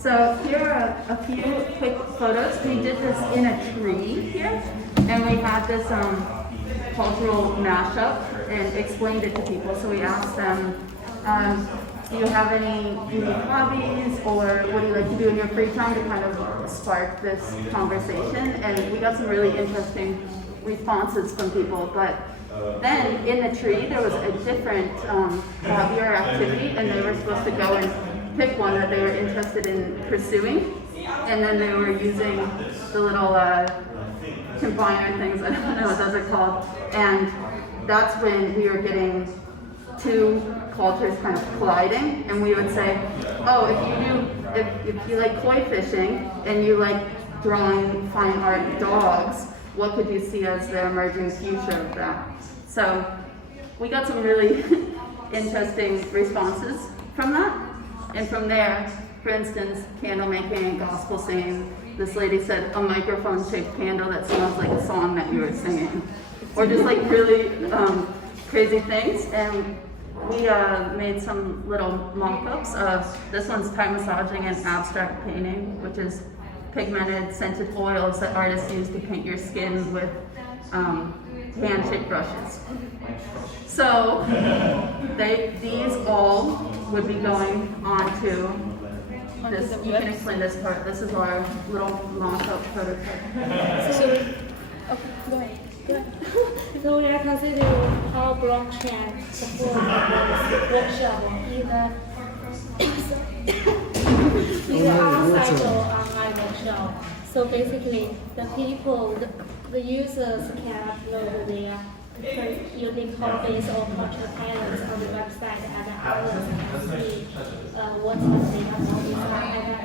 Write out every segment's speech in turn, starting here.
So here are a few quick photos. We did this in a tree here, and we had this cultural mashup and explained it to people. So we asked them, do you have any unique hobbies, or what do you like to do in your free time to kind of spark this conversation? And we got some really interesting responses from people. But then in the tree, there was a different hobby or activity, and they were supposed to go and pick one that they were interested in pursuing. And then they were using the little combiner things, I don't know what those are called. And that's when we were getting two cultures kind of colliding, and we would say, oh, if you like koi fishing and you like drawing fine art dogs, what could you see as the emerging future of that? So we got some really interesting responses from that. And from there, for instance, candle making and gospel singing, this lady said a microphone shaped candle that smells like a song that you were singing. Or just like really crazy things. And we made some little mock-ups of, this one's Thai massaging and abstract painting, which is pigmented scented oils that artists use to paint your skin with hand-shaped brushes. So these all would be going on to this. You can explain this part. This is our little mock-up prototype. So we are considering how blockchain support this workshop either outside or online workshop. So basically, the people, the users can upload their unique hobbies or cultural talents on the website, and others can see what's happening on the site. And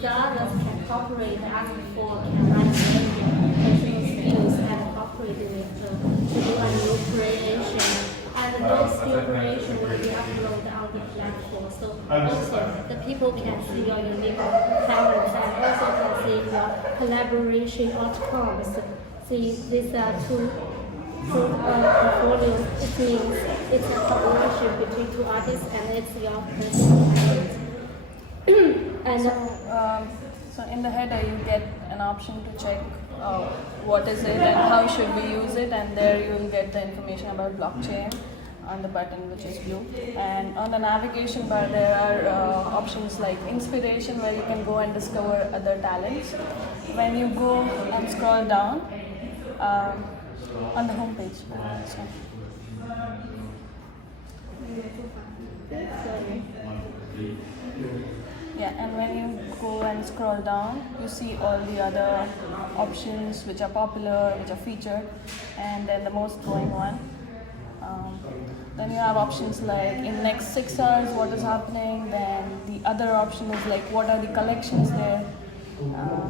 the others can cooperate, ask for can I skills and cooperate with to do a new creation. And those new creation will be uploaded on the platform. So also the people can see your unique talents and also can see your collaboration outcomes. See, these are two portfolios. It means it's a collaboration between two artists and it's your personal talent. And so in the header you get an option to check what is it and how should we use it, and there you will get the information about blockchain on the button, which is blue. And on the navigation bar there are options like inspiration, where you can go and discover other talents. When you go and scroll down on the home page. Yeah, and when you go and scroll down, you see all the other options which are popular, which are featured, and then the most going one. Then you have options like in next 6 hours what is happening. Then the other option is like what are the collections there. Yeah,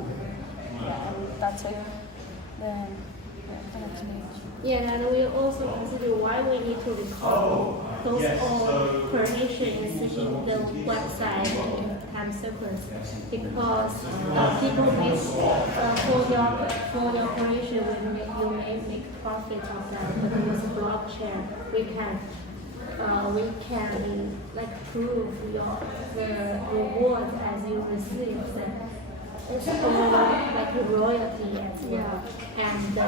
and that's it. Then the next page. yeah, and we also consider why we need to record those all creations in the website in time sequence, because people may for your creation you may make profit of that, but with blockchain we can like prove the reward as you receive them. It's all like a royalty as well. And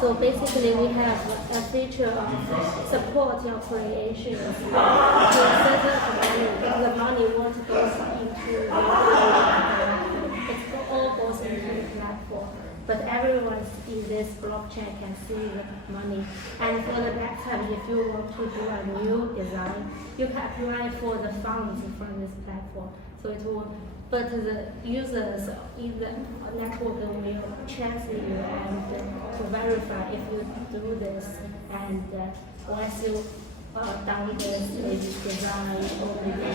so basically we have a feature of support your creations. So the money won't go into it all goes into the platform. But everyone in this blockchain can see the money. And for the next time, if you want to do a new design, you can apply for the funds from this platform. So it will. But the users in the network will chance you and to verify if you do this. And once you done this design or maybe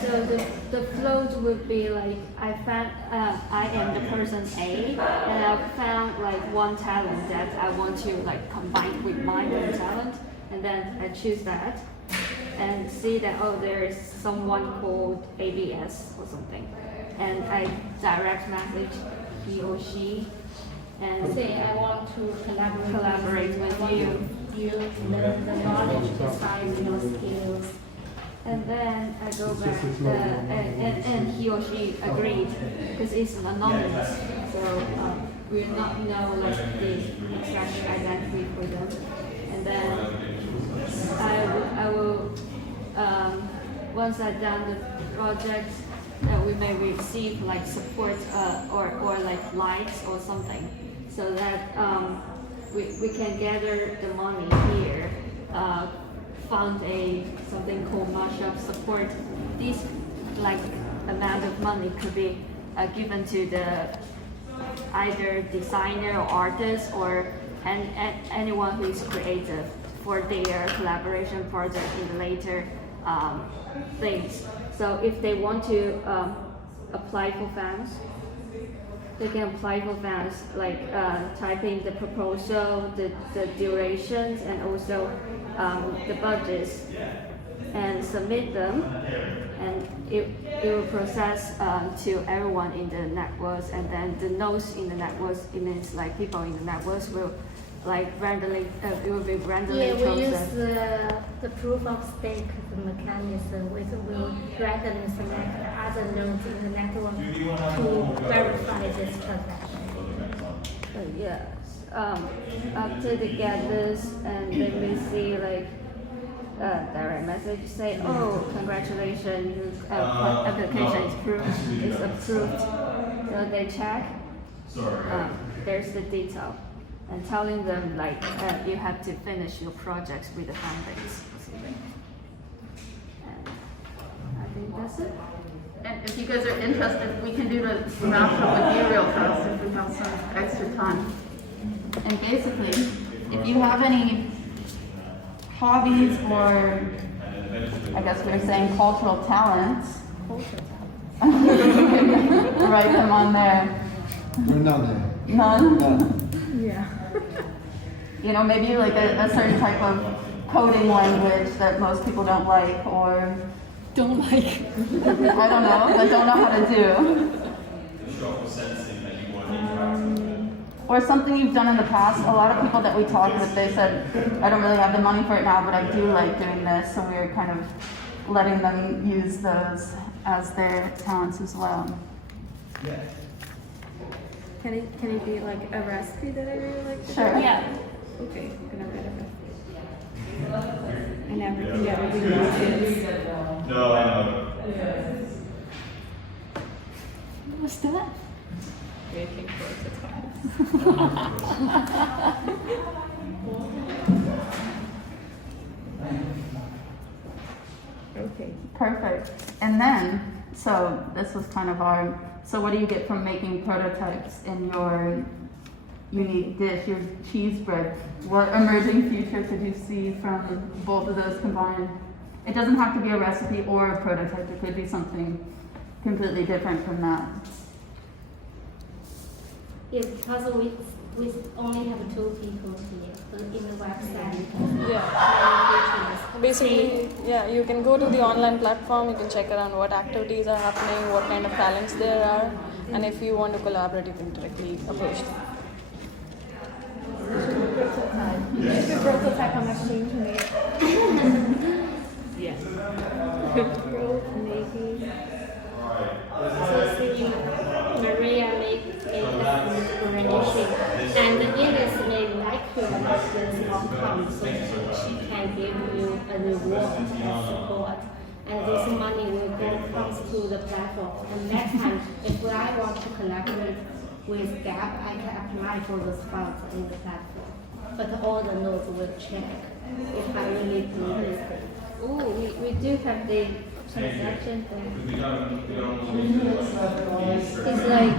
so the flows would be like I am the person A, and I found like one talent that I want to like combine with my own talent, and then I choose that. And see that, oh, there is someone called ABS or something. And I direct message he or she and say, I want to collaborate with you. You learn the knowledge besides your skills. And And then I go back, and he or she agreed because it's anonymous, so we will not know like the exact identity for them. And then I will once I've done the project, we may receive like support or like likes or something, so that we can gather the money here. Fund something called mashup support. This like amount of money could be given to the either designer or artist or anyone who is creative for their collaboration project in later things. So if they want to apply for funds, they can apply for funds, like type in the proposal, the durations, and also the budgets, and submit them, and it will process to everyone in the networks, and then the nodes in the networks, it means like people in the networks will like randomly, it will be randomly Yeah, we use processed. the proof of stake mechanism, which will randomly select other nodes in the network to verify this transaction. Yes. After they get this, and then we see like direct message say, "Oh, congratulations, your application is approved." So they check. There's the detail, and telling them like you have to finish your projects with the findings. And I think that's it. And if you guys are interested, we can do the mashup with you real fast if we have some extra time. And basically, if you have any hobbies or, I guess we were saying cultural talents, write them on there. None. None? Yeah. You know, maybe like a certain type of coding language that most people don't like, or I don't know, that don't know how to do. Or something you've done in the past. A lot of people that we talked with, they said, I don't really have the money for it now, but I do like doing this. So we're kind of letting them use those as their talents as well. Can it be like a recipe that I really like? Sure. Yeah. Okay, I'm gonna write a recipe. And everything that will be mentioned. No, I know. What's that? Making prototypes. Okay. Perfect. And then, so this was kind of our, so what do you get from making prototypes in your unique dish, your cheese bread? What emerging future could you see from both of those combined? It doesn't have to be a recipe or a prototype. It could be something completely different from that. Yeah, because we only have 2 people here in the website. Yeah. Basically, yeah, you can go to the online platform, you can check around what activities are happening, what kind of talents there are, and if you want to collaborate, you can directly approach them. You should prototype a machine to make. Yes. Maybe. So see, Maria made granation, and Ines made micro.com, so she can give you a reward and support. And this money will go comes to the platform. And next time, if I want to collaborate with Gap, I can apply for those funds in the platform. But all the nodes will check if I really do this thing. Oh, we do have the transaction thing. It's like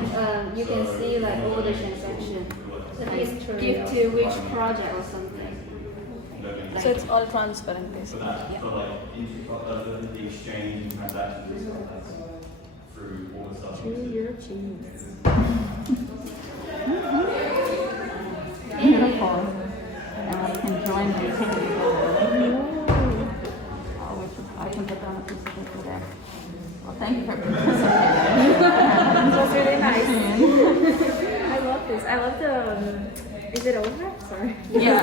you can see like all the transaction. The history. Give to which project or something. So it's all transparent basically. For like the exchange and transactions through all the stuff. Your cheese. Beautiful. And we can join the activity. I can put down a piece of paper there. Well, thank you for participating. It was really nice. I love this. I love the. Is it over? Sorry. Yeah.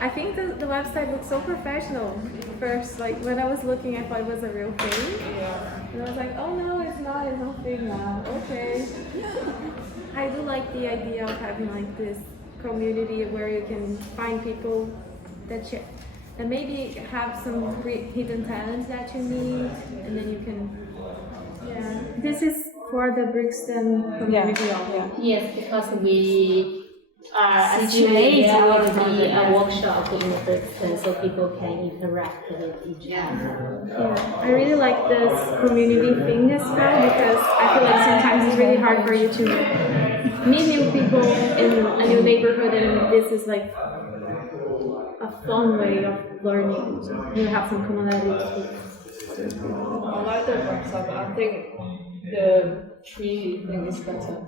I think the website looks so professional. first, like when I was looking, I thought it was a real thing. Yeah. And I was like, oh no, it's not. It's not big now. Okay. I do like the idea of having like this community where you can find people that maybe have some hidden talents that you need, and then you can. Yeah. This is for the Brixton community. Yeah. Yes, because we are Situate there will with be the a workshop in the Brixton so people can interact with each other. Yeah, I really like this community thing as well because I feel like sometimes it's really hard for you to meet new people in a new neighborhood, and this is like a fun way of learning. You have some commonalities. I like the workshop, but I think the tree thing is better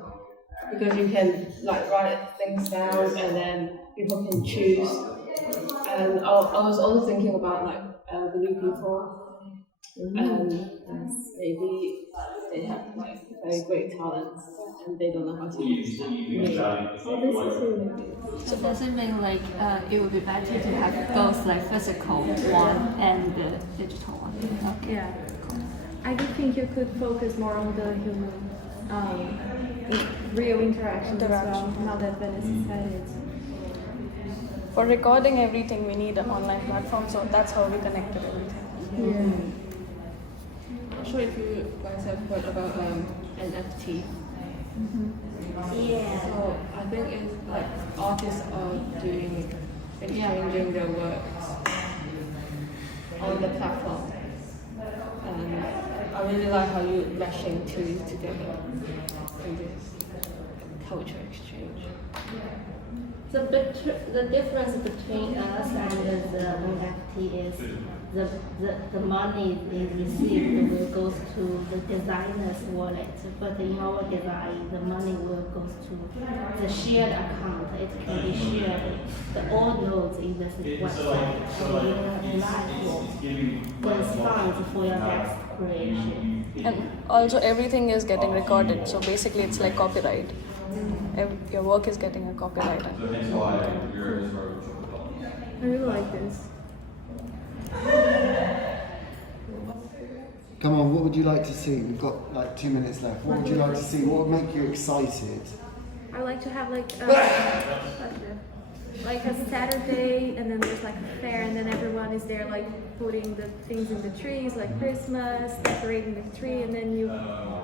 because you can like write things down and then people can choose. And I was also thinking about like the new people, and maybe they have like very great talents and they don't know how to use them. So does it mean like it would be better to have both like physical one and the digital one? Okay. Yeah, I do think you could focus more on the human, real interactions as well. Now that Vanessa said it. For recording everything, we need an online platform, so that's how we connected everything. I'm not sure if you guys have heard about NFT. Yeah. So I think it's like artists are exchanging their works on the platform. And I really like how you meshing two together in this culture exchange. The difference between us and the NFT is the money they received will go to the designer's wallet, but in our design, the money will go to the shared account. It can be shared. All nodes in this website, so you can apply for funds for your next creation. And also everything is getting recorded, so basically it's like copyright. Your work is getting a copyright. So hence why yours are I really like this. Come on, what would you like to see? We've got like 2 minutes left. What would you like to see? What would make you excited? I like to have like a Saturday, and then there's like a fair, and then everyone is there like putting the things in the trees, like Christmas, decorating the tree, and then you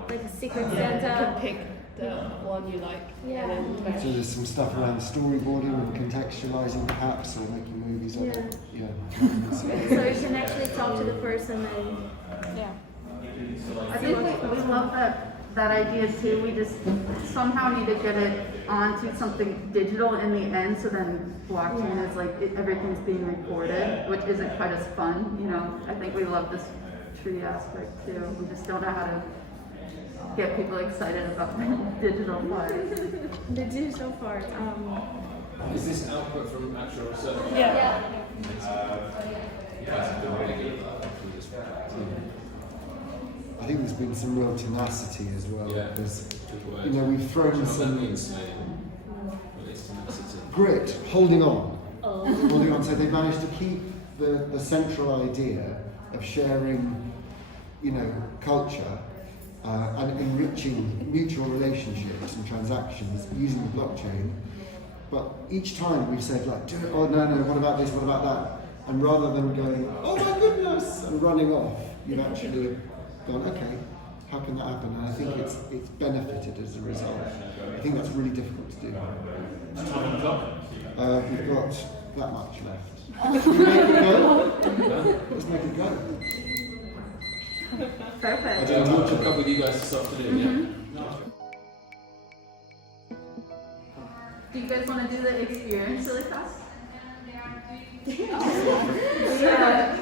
like a secret You can Santa. pick the one you like. Yeah. And then So there's some stuff around storyboarding and contextualizing perhaps, or making movies of it. Yeah. So you can actually talk to the person and Yeah. I think we love that idea too. We just somehow need to get it onto something digital in the end, so then blockchain is like everything's being recorded, which isn't quite as fun, you know. I think we love this tree aspect too. We just don't know how to get people excited about the digital part. the digital part. Is this output from actual research? Yeah. You guys have been really good at that through this project. I think there's been some real tenacity as well. Yeah. Because, Good word. you know, we've thrown What that some means, Well, it's tenacity. grit, holding on. Holding on. So they managed to keep the central idea of sharing, you know, culture and enriching mutual relationships and transactions using the blockchain. But each time we've said like, do it, oh no, what about this, what about that? And rather than going, oh my goodness, and running off, you've actually gone, okay, how can that happen? And I think it's benefited as a result. I think that's really difficult to do. We've got that much left. Should we make it go? Let's make it go. Perfect. I'll talk up with you guys this afternoon, Do you guys want to do the experience really fast? We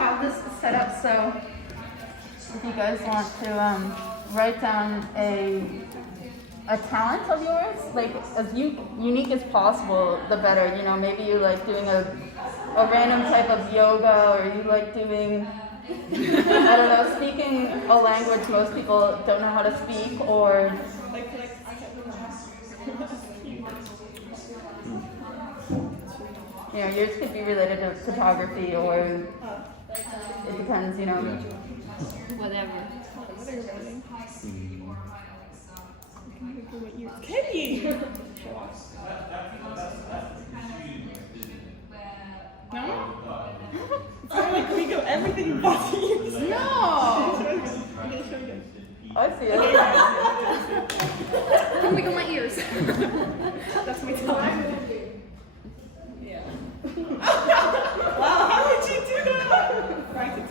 have this set up so if you guys want to write down a talent of yours, like as unique as possible, the better. You know, maybe you like doing a random type of yoga, or you like doing, I don't know, speaking a language most people don't know how to speak, or you know, yours could be related to photography or It depends, you know. Whatever. Kenny! No? Like we go everything but ears. No! I see it. Can we go my ears? That's my time. Yeah. Wow, how did you do that? Write it.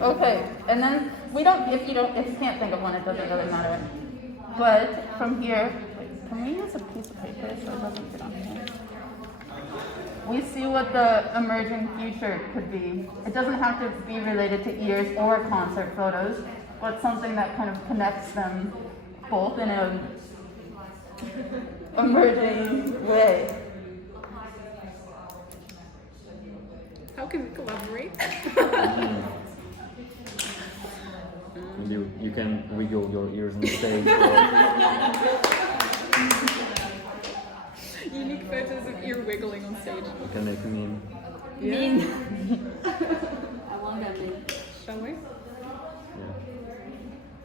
Okay, and then we don't, if you can't think of one, it doesn't really matter. But from here, wait, can we use a piece of paper so it doesn't get on here? We see what the emerging future could be. It doesn't have to be related to ears or concert photos, but something that kind of connects them both in a emerging way. How can we collaborate? You can wiggle your ears on stage. Unique photos of ear wiggling on stage. You can make a meme. I want that meme. Shall we? Yeah.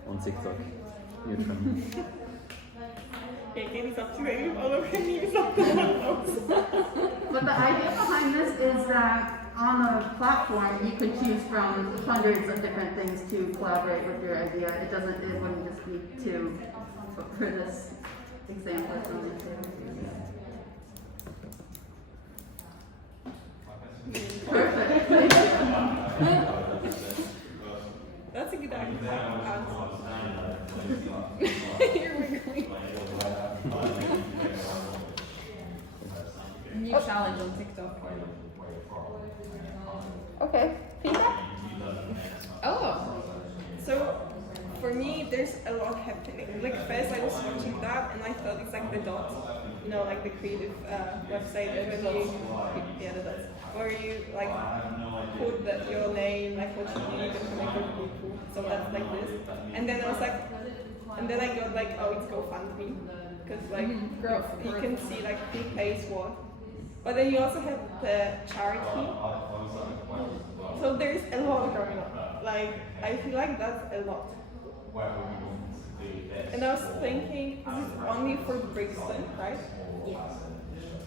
On TikTok. YouTube. Okay, Katie's up to date with all of her news up to But the idea behind this is that on a platform, you could choose from hundreds of different things to collaborate with your idea. It wouldn't just be two, but for this example, it's only two. Perfect. That's a good idea. You're wiggling. New challenge on TikTok. Okay. Feedback? Oh, so for me, there's a lot happening. Like first, I was watching that, and I thought it's like the dots, you know, like the creative website where you, yeah, the dots, where you like put your name, like what you need, and connect with people. So that's like this, and then I was like, and then I got like, oh, it's GoFundMe, because like you can see like who pays what. But then you also have the charity. So there's a lot going on. Like, I feel like that's a lot. And I was thinking, this is only for Brixton, right? Yes.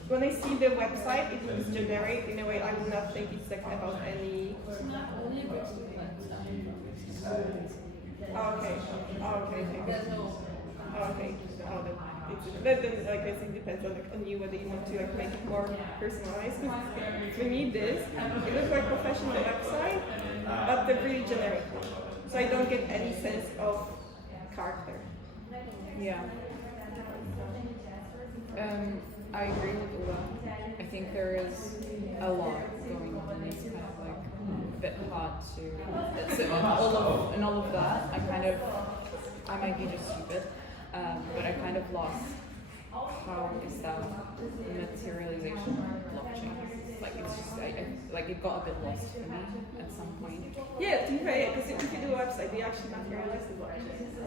When I see the website, it is generic in a way I would not think it's like about any. Only Brixton, Oh, okay. Oh, okay. there's no. Oh, okay. Oh, then like I think it depends on you whether you want to like make it more personalized. For me, it looks like a professional website, but they're really generic. So I don't get any sense of character. Yeah. I agree with Ula. I think there is a lot going on, and it's kind of like a bit hard to. So in all of that, I might be just stupid, but I kind of lost how is that materialization blockchain. Like it's just like it got a bit lost for me at some point. Yeah, to be fair, because if you do a website, they actually materialize the blockchain. The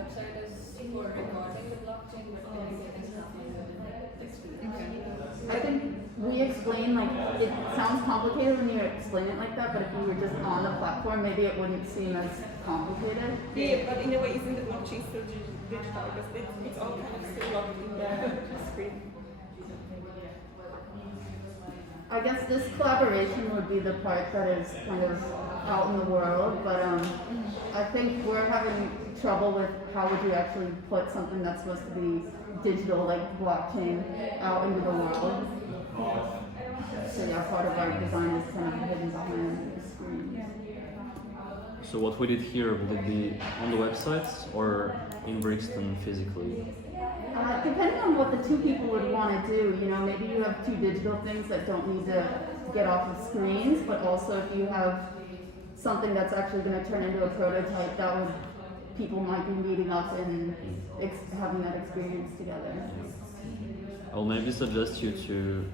website is for recording the blockchain, but then it's not I think we explain, like, it sounds complicated when you explain it like that, but if you were just on the platform, maybe it wouldn't seem as complicated. Yeah, but in a way, isn't the blockchain still digital? Because it's all kind of still locked in the screen. I guess this collaboration would be the part that is kind of out in the world, but I think we're having trouble with how would you actually put something that's supposed to be digital, like blockchain, out into the world. So yeah, part of our design is kind of hidden behind the screen. So what we did here, would it be on the websites or in Brixton physically? Depending on what the two people would want to do, you know, maybe you have two digital things that don't need to get off of screens, but also if you have something that's actually going to turn into a prototype, that would, people might be meeting up and having that experience together. I'll maybe suggest you to,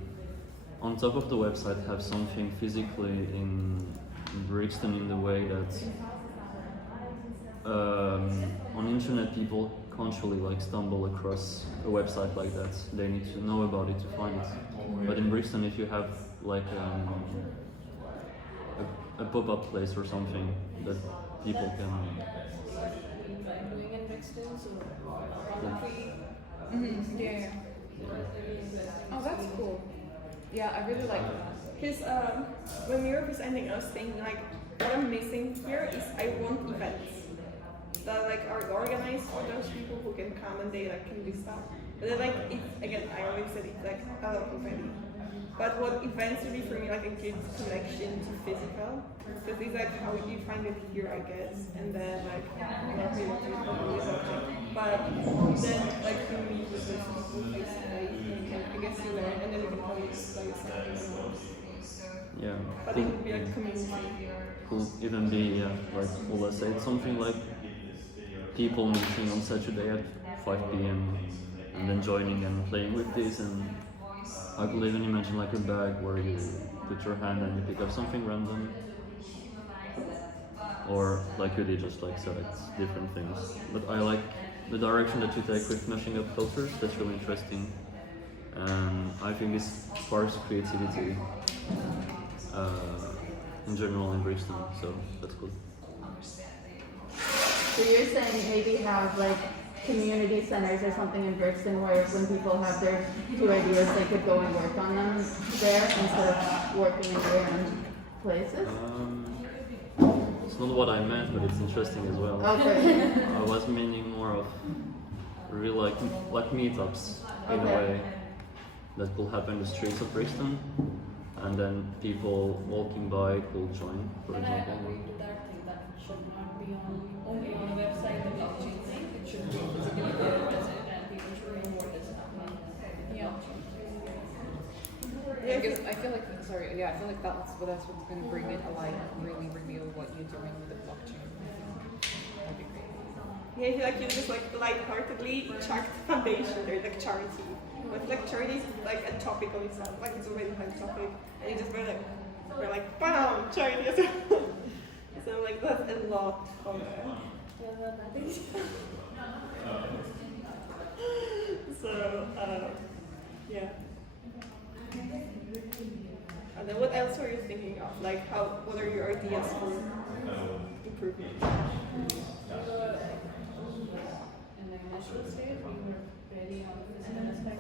on top of the website, have something physically in Brixton in the way that on internet people can't really like stumble across a website like that. They need to know about it to find it. But in Brixton, if you have like a pop-up place or something that people can. Doing in Brixton, so Yeah. Oh, that's cool. Yeah, I really like that. Because when we were presenting, I was thinking like, what I'm missing here is I want events that like are organized for those people who can come and they like can do stuff. But then like it's again, I always said it's like a lot already. But what events would be for me like a good connection to physical, because it's like how you find it here, I guess, and then like probably what you probably something. But then like you meet with those people face to face, and you can, I guess you learn, and then you can probably explain something. Yeah. But it would be like community. Could even be like well, let's say it's something like people meeting on Saturday at 5 p.m. and then joining and playing with this, and I could even imagine like a bag where you put your hand and you pick up something random, or like you did just like select different things. But I like the direction that you take with mashing up cultures. That's really interesting, and I think it sparks creativity in general in Brixton. So that's good. So you're saying maybe have like community centers or something in Brixton where when people have their two ideas, they could go and work on them there instead of working in their own places? It's not what I meant, but it's interesting as well. Okay. I was meaning more of real like meetups in a way that will happen in the streets of Brixton, and then people walking by could join, for and I example. agree to that thing that it should not be only on a website, the blockchain thing. It should be physically there, present, and people should know what is happening. Yeah. Because I feel like, I feel like that's what's going to bring it alive and really reveal what you're doing with the blockchain. That'd be great. Yeah, I feel like you just like lightheartedly charity foundation or like charity. But like charity is like a topic of itself, like it's already like a topic, and you just we're like bam, charity as well. So like that's a lot of So yeah. And then what else were you thinking of? Like what are your ideas for improvement? In the initial stage, we were ready on the physical aspect.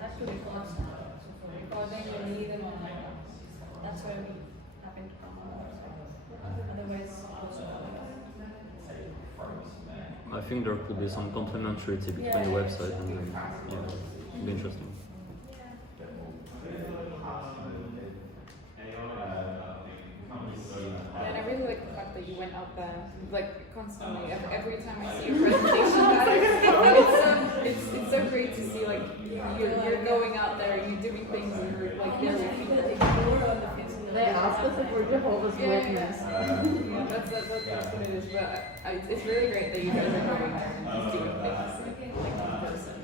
That to record stuff. So for recording, we need them online. That's where we happen to come on. Otherwise, also. I think there could be some complementarity between the website and the, it'd be interesting. And I really like the fact that you went out there, like constantly. Every time I see a presentation, it's so great to see like you're going out there, you're doing things, and you're like there with people. They asked us if we're Jehovah's Witness. Yeah, that's what it is. But it's really great that you guys are going there and doing things like in person.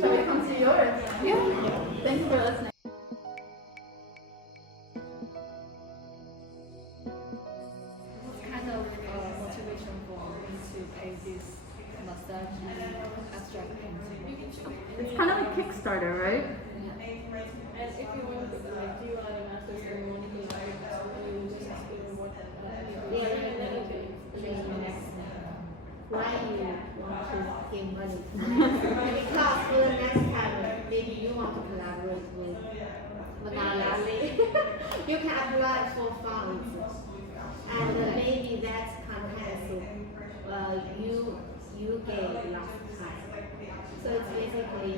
Shall we come to yours? Yeah. Thank you for listening. What kind of motivation for me to pay this massage and abstract painting? It's kind of a Kickstarter, right? And if you want to, like, do you want to master ceremony, you just have to work Why you want to give money? Because for the next time, maybe you want to collaborate with Manali. You can apply for funds, and maybe that's contest you gave last time. So it's basically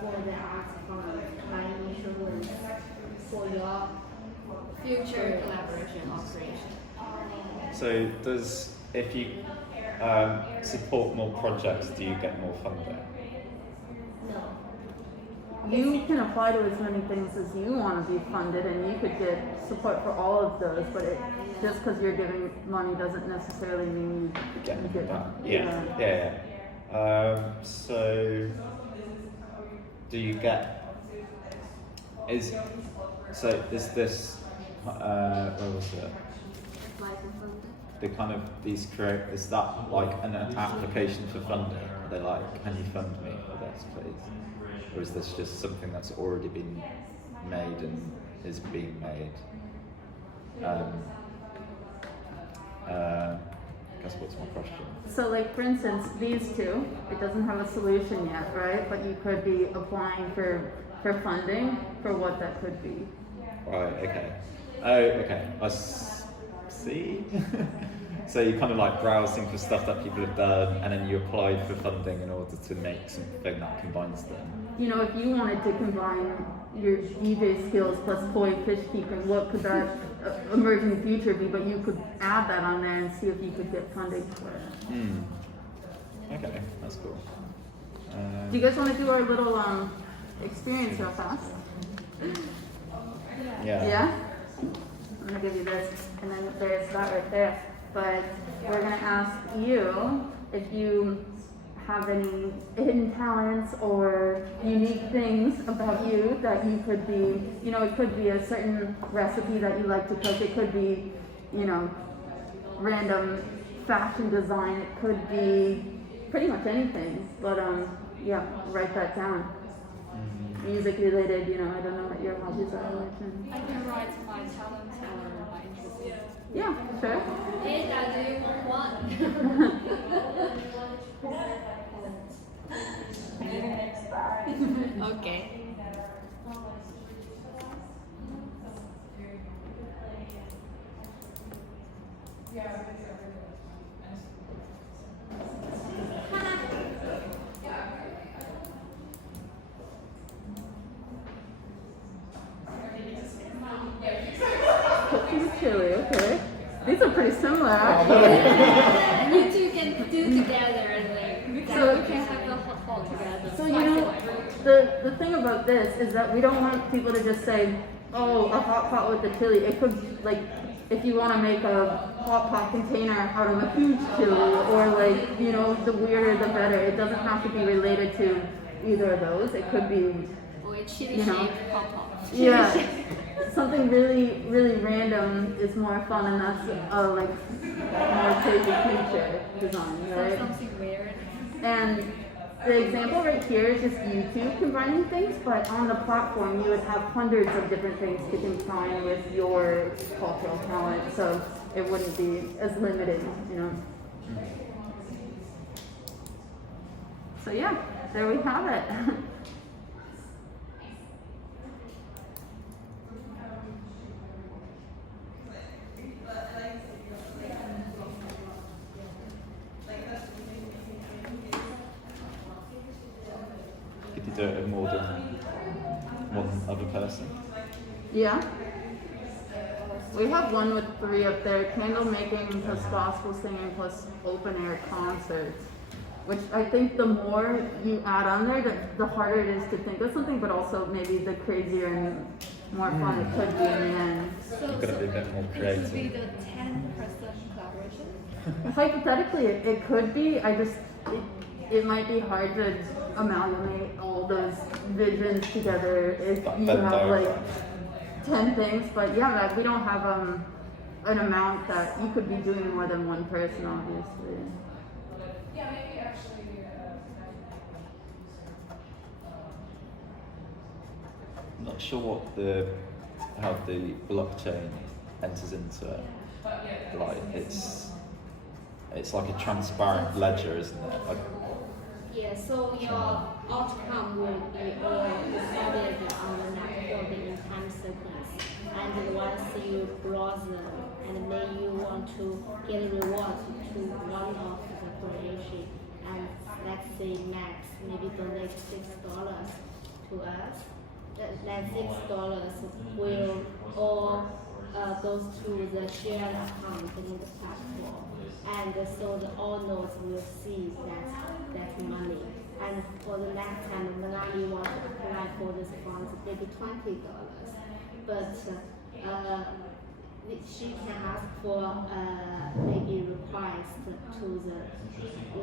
for the arts fund, buying insurance for your future collaboration or creation. So if you support more projects, do you get more funding? No. You can apply to as many things as you want to be funded, and you could get support for all of those, but just because you're giving money doesn't necessarily mean you get that. Yeah. So do you get is this where was it? Apply for funding. the kind of these create, is that like an application for funding? They're like, can you fund me for this, please? Or is this just something that's already been made and is being made? I guess what's my question? So like for instance, these two, it doesn't have a solution yet, right? But you could be applying for funding for what that could be. Right, okay. Oh, okay. See? So you kind of like browsing for stuff that people have done, and then you apply for funding in order to make something that combines them. You know, if you wanted to combine your DJ skills plus koi fish keeping, what could that emerging future be? But you could add that on there and see if you could get funding for it. Okay, that's cool. Do you guys want to do our little experience real fast? Yeah? I'm gonna give you this, and then there's that right there. But we're gonna ask you if you have any hidden talents or unique things about you that you could be, you know, it could be a certain recipe that you like to cook, it could be, you know, random fashion design, it could be pretty much anything, but yeah, write that down. Music related, you know, I don't know what your hobbies are. I can write my talents or my interests. Yeah, sure. And I do one. Okay. Cooking chili, okay. These are pretty similar, And you two can do together and like So- we can have a hot pot together. So you know, the thing about this is that we don't want people to just say, oh, a hot pot with the chili. It could, like, if you want to make a hot pot container out of a huge chili, or like, you know, the weirder the better. It doesn't have to be related to either of those. It could be, Or a chili you know, shaped hot pot. yeah, something really, really random is more fun, and that's like more crazy future design, So right? something weird. And the example right here is just you two combining things, but on the platform you would have hundreds of different things to combine with your cultural talent, so it wouldn't be as limited, you know. So yeah, there we have it. Could you do it with more than one other person? Yeah. We have one with 3 up there, candle making plus gospel singing plus open air concerts. Which I think the more you add on there, the harder it is to think of something, but also maybe the crazier and more fun it could be in the end. You've got to be a bit more It creative. could be the 10-person collaboration. Hypothetically, it could be. It might be hard to amalgamate all those visions together if you have like 10 things. But yeah, like, we don't have an amount that you could be doing more than one person, obviously. I'm not sure how the blockchain enters into it. Like it's like a transparent ledger, isn't it? Like, Yeah, so your outcome will be all decided on the network in time sequence. And once you browse them, and then you want to get a reward to one of the creation, and let's say Max maybe donate $6 to us. That $6 will all goes to the shared account in the platform. And so the all nodes will see that money. And for the next time, Manali wants to apply for this fund, maybe $20. But she can ask for maybe request to the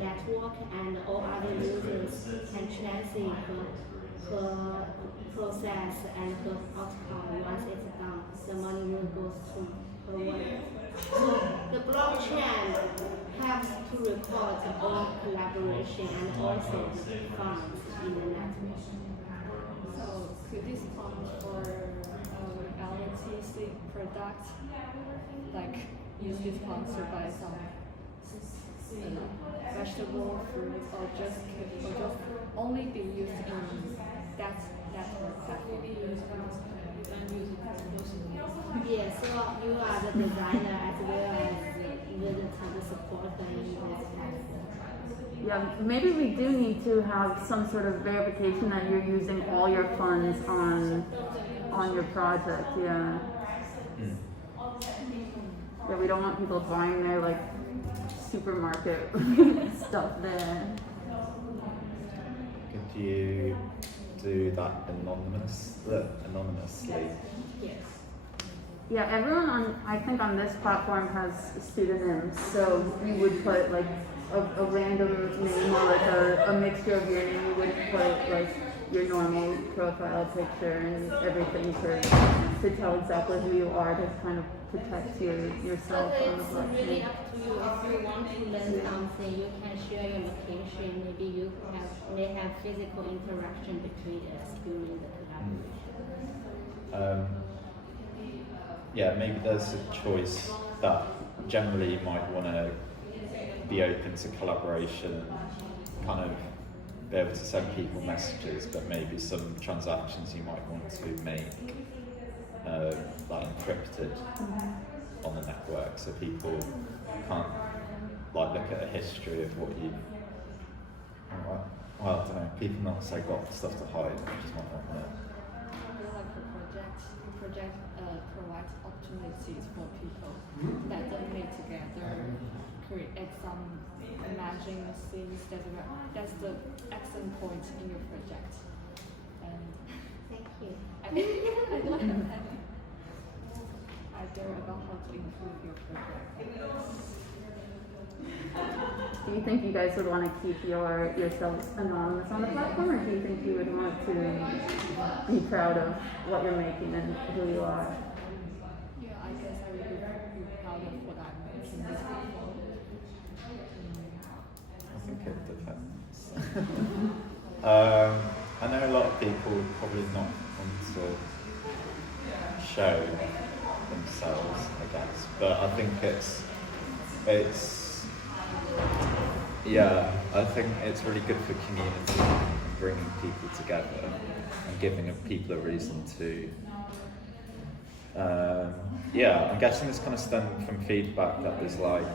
network, and all other users can translate her process and her outcome. Once it's done, the money will go to her wallet. The blockchain helps to record all collaboration and also the funds in the network. So could this fund for LTC products, like use this funds to buy some vegetable, fruit, or just only be used in that network that will be used Yes, so you are the designer as well as the supporter in this platform. Yeah, maybe we do need to have some sort of verification that you're using all your funds on your project. Yeah. Yeah, we don't want people buying their like supermarket stuff there. Could you do that anonymously? Yes. Yeah, everyone I think on this platform has pseudonyms, so you would put like a random name or like a mixture of your name. You wouldn't put like your normal profile picture and everything to tell exactly who you are, to kind of protect yourself So on the it's blockchain. really up to you. If you want to learn something, you can share your location. Maybe you may have physical interaction between us during the collaboration. Yeah, maybe there's a choice that generally you might want to be open to collaboration and kind of be able to send people messages, but maybe some transactions you might want to make like encrypted on the network, so people can't like look at a history of what you. Well, I don't know. People not say got stuff to hide, which is might not know. I feel like the project provides opportunities for people that don't meet together, create some imagining scenes. That's the excellent point in your project. And Thank you. I don't have any idea about how to improve your project. Do you think you guys would want to keep yourselves anonymous on the platform, or do you think you would want to be proud of what you're making and who you are? Yeah, I guess I would be proud of what I'm making this platform. I think it depends. I know a lot of people would probably not want to show themselves, I guess, but I think it's yeah, I think it's really good for community and bringing people together and giving people a reason to. Yeah, I'm guessing this kind of stemmed from feedback that was like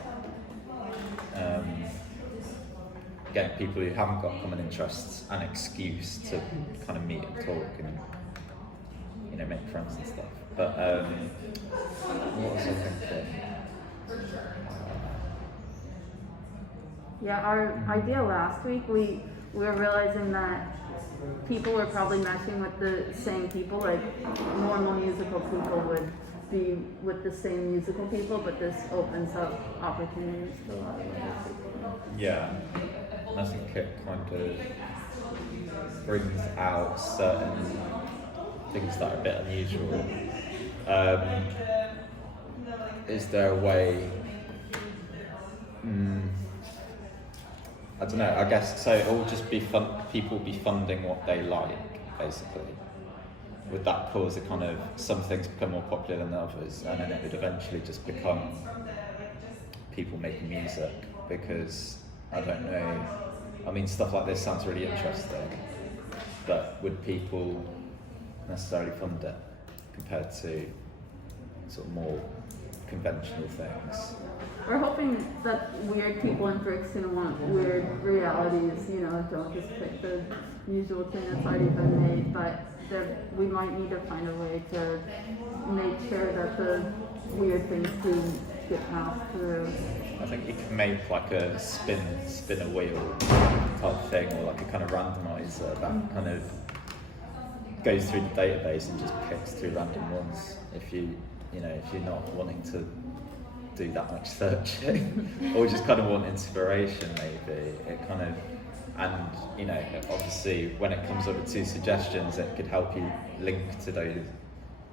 getting people who haven't got common interests an excuse to kind of meet and talk and make friends and stuff. But what was I thinking? Yeah, our idea last week, we were realizing that people were probably meshing with the same people, like normal musical people would be with the same musical people, but this opens up opportunities for a lot of other people. Yeah, and I think it kind of brings out certain things that are a bit unusual. Is there a way? I don't know, I guess, so it'll just be people be funding what they like, basically. Would that cause a kind of, some things become more popular than others, and then it would eventually just become people making music? Because, I don't know, I mean, stuff like this sounds really interesting, but would people necessarily fund it compared to sort of more conventional things? We're hoping that weird people in Brixton want weird realities, don't just pick the usual thing that's already been made, but we might need to find a way to make sure that the weird things do get passed through. I think you can make like a spin a wheel type thing, or like a kind of randomizer that kind of goes through the database and just picks through random ones if you're not wanting to do that much searching or just kind of want inspiration. Maybe it kind of, and obviously when it comes up with two suggestions, it could help you link to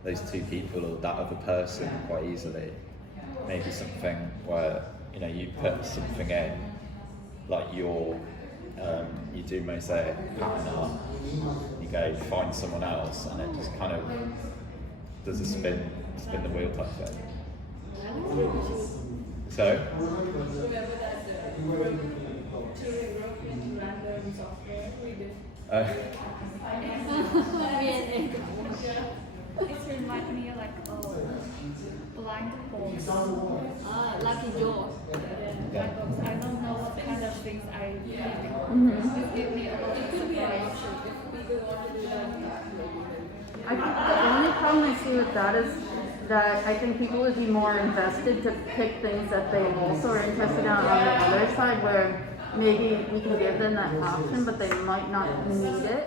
those two people or that other person quite easily. maybe something where you put something in, like you do mosaic pattern art, you go find someone else, and it just kind of does a spin the wheel type thing. So. It reminds me like blind box. Lucky draw. Blind box. I don't know what kind of things I pick. Just give me a lot of surprise. I think the only problem I see with that is that I think people would be more invested to pick things that they also are interested in on the other side, where maybe we can give them that option, but they might not need it.